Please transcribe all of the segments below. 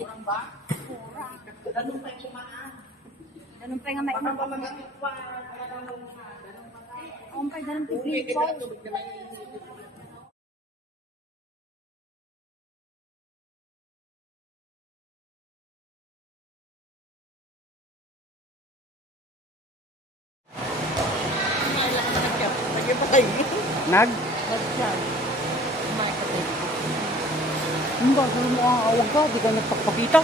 Kurang ba? Kurang. Ganun pa yung kumaan. Ganun pa nga mainom. Ang pa ganun pa yung Nag? Nag-chat. Kumain ka tayo. Hindi ba? Sabi mo ang awag ka, di ka nagpakpakita.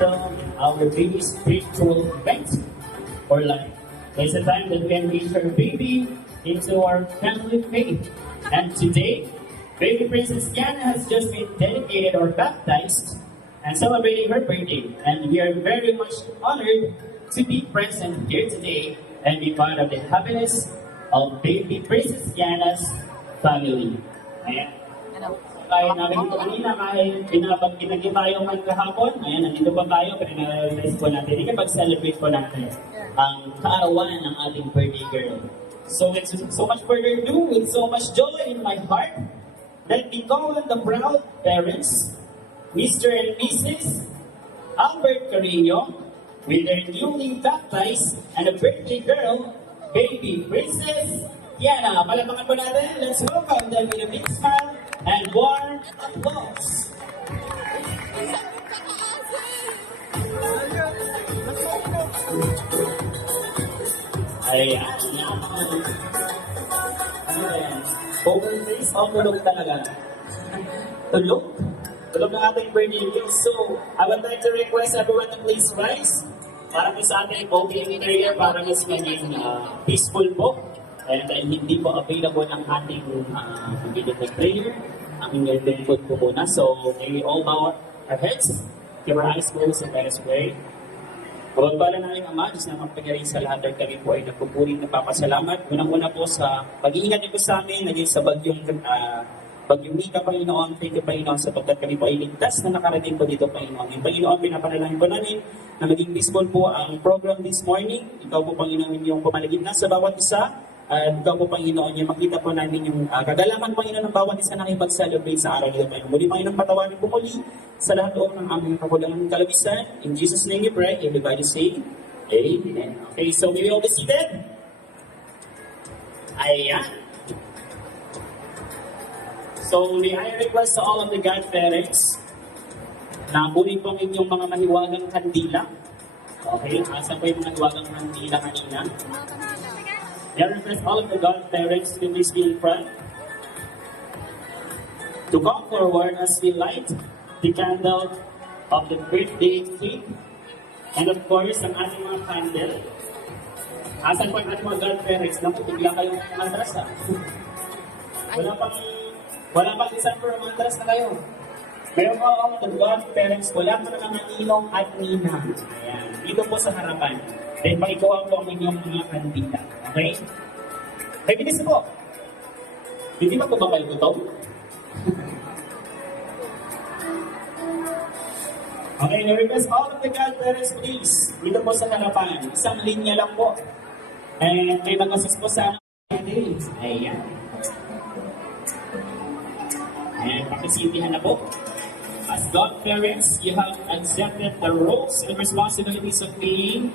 from our baby's spiritual event or life. It's a time that we engage our baby into our family faith. And today, baby Princess Kiana has just been dedicated or baptized and celebrating her birthday. And we are very much honored to be present here today and be part of the happiness of baby Princess Kiana's family. Ayan. Kaya namin ito kanina, kahit pinagin tayo man kahapon, ayan, nandito pa tayo, pinag-realize po natin, ikipag-celebrate po natin ang kaarawan ng ating birthday girl. So with so much further ado, with so much joy in my heart, let me call on the proud parents, Mr. and Mrs. Albert Carrillo, with their newly baptized and a birthday girl, baby Princess Kiana. Palakpakan po natin. Let's welcome them with a big smile and warm applause. Ayan. Open face o tulog talaga? Tulog? Tulog ng ating birthday girl. So, I would like to request everyone to please rise para po sa ating opening area para mas maging peaceful po. And hindi po available ang ating immediate prayer. Ang inyong food po muna. So, may we all bow our heads, keep our eyes closed, and let us pray. Kapag pala namin Ama, Diyos na magpagaling sa lahat at kami po ay nagpupuring napapasalamat. Unang-una po sa pag-iingat niyo po sa amin, naging sa bagyong Mika, Panginoon, thank you, Panginoon, sapagkat kami po ay ligtas na nakarating po dito, Panginoon. Yung Panginoon, pinapanalangin po namin na maging peaceful po ang program this morning. Ikaw po, Panginoon, yung pumalagid na sa bawat isa. At ikaw po, Panginoon, yung makita po namin yung kagalaman, Panginoon, ng bawat isa na ipag-celebrate sa araw nito, Panginoon. Muli, Panginoon, patawarin po muli sa lahat o ng aming kakulangan ng kalabisan. In Jesus' name we pray. Everybody say, Amen. Okay, so may we all be seated? Ayan. So, may I request to all of the godparents na kunin po inyong mga mahiwagang kandila. Okay, asa po yung mahiwagang kandila kanina? I request all of the godparents to please be in front. To come forward as we light the candle of the birthday cake. And of course, ang ating mga candle. Asan po yung ating mga godparents? Naku, bigla kayong matras ha. Wala pang December, matras na kayo. Pero po ang godparents, wala pa naman ninong at nina. Ayan, dito po sa harapan. Then pakikuha po ang inyong mga kandila. Okay? Ay, bilis po. Hindi ba ito mamalgutom? Okay, I request all of the godparents, please. Dito po sa harapan. Isang linya lang po. And may mag-assist po sa ating. Ayan. Ayan, pakisintihan na po. As godparents, you have accepted the roles and responsibilities of being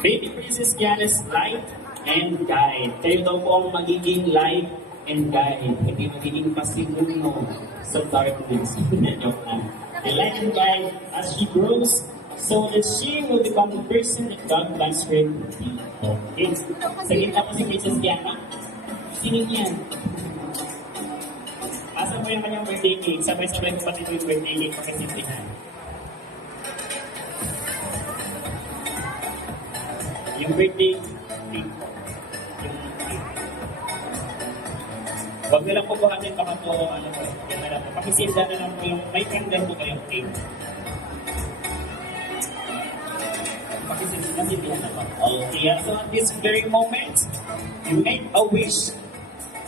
baby Princess Kiana's light and guide. Kayo daw po ang magiging light and guide. Hindi magiging pasimuno sa darkness. Joke lang. And light and guide as she grows so that she will become the person that God plans her to be. Okay. Sa gitna po si Princess Kiana. Sino yan? Asa po yung kanyang birthday cake? Sabay-sabay ko pati yung birthday cake pagkasintihan. Yung birthday cake. Huwag na lang po buhatin baka po, yan na lang. Pakisinda na lang po yung, may candle po kayong cake. Pakisinda na po. Okay, so at this very moment, you make a wish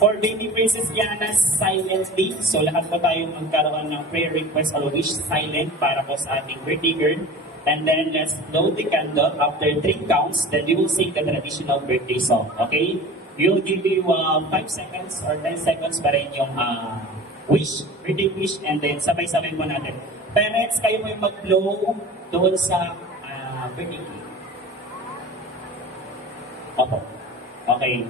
for baby Princess Kiana silently. So lahat po tayo magkaroon ng prayer request or wish silent para po sa ating birthday girl. And then let's blow the candle after 3 counts. Then we will sing the traditional birthday song. Okay? We will give you 5 seconds or 10 seconds para inyong wish, birthday wish, and then sabay-sabay po natin. Parents, kayo mo yung mag-blow doon sa birthday cake. Opo. Okay.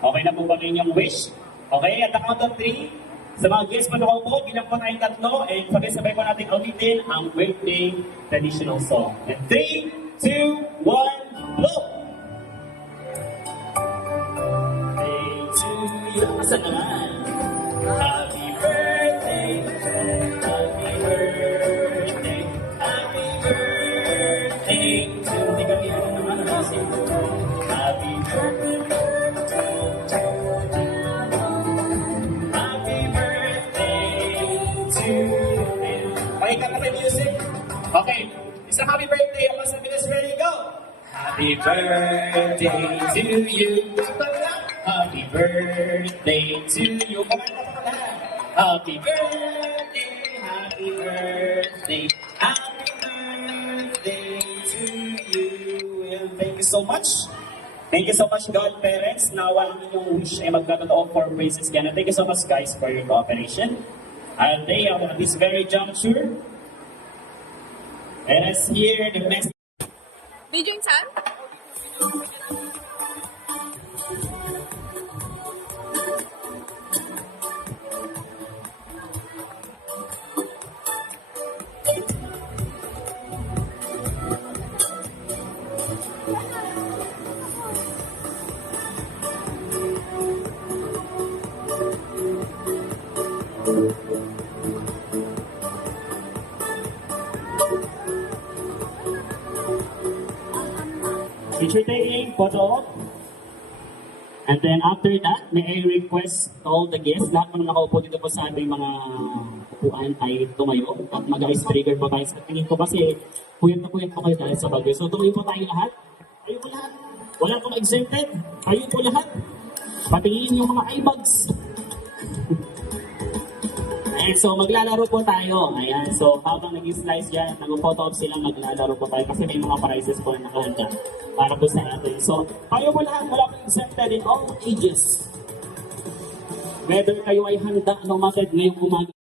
Okay na po ba inyong wish? Okay, at the count of 3, sa mga guests po po, bilang po tayong 3, and sabay-sabay po natin ulitin ang birthday traditional song. And 3, 2, 1, blow! Asa naman? Happy birthday, happy birthday, happy birthday. Okay, isang happy birthday. Ako sa Pinas, ready, go! Happy birthday to you. Happy birthday to you. Happy birthday, happy birthday, happy birthday to you. And thank you so much. Thank you so much, godparents. Nawa ninyong wish ay magkatotoo for praises ka na. Thank you so much, guys, for your cooperation. And they are at this very juncture. Let us hear the next. Video insan? Picture taking, photo. And then after that, may I request all the guests, lahat ng nakaupo dito po sa ating mga upuan ay tumayo at mag-ice trigger po tayo. Sa tingin ko kasi, puyat na puyat po kayo dahil sa bagay. So tumayo po tayo lahat. Tayo po lahat. Wala pong exempted. Tayo po lahat. Patingin yung mga eyebags. Ayan, so maglalaro po tayo. Ayan, so habang nag-slice dyan, nag-photo op sila, maglalaro po tayo kasi may mga prizes po na nakahanda para po sa atin. So, tayo po lahat, wala pong exempted in all ages. Whether kayo ay handa, no matter ngayong umaga.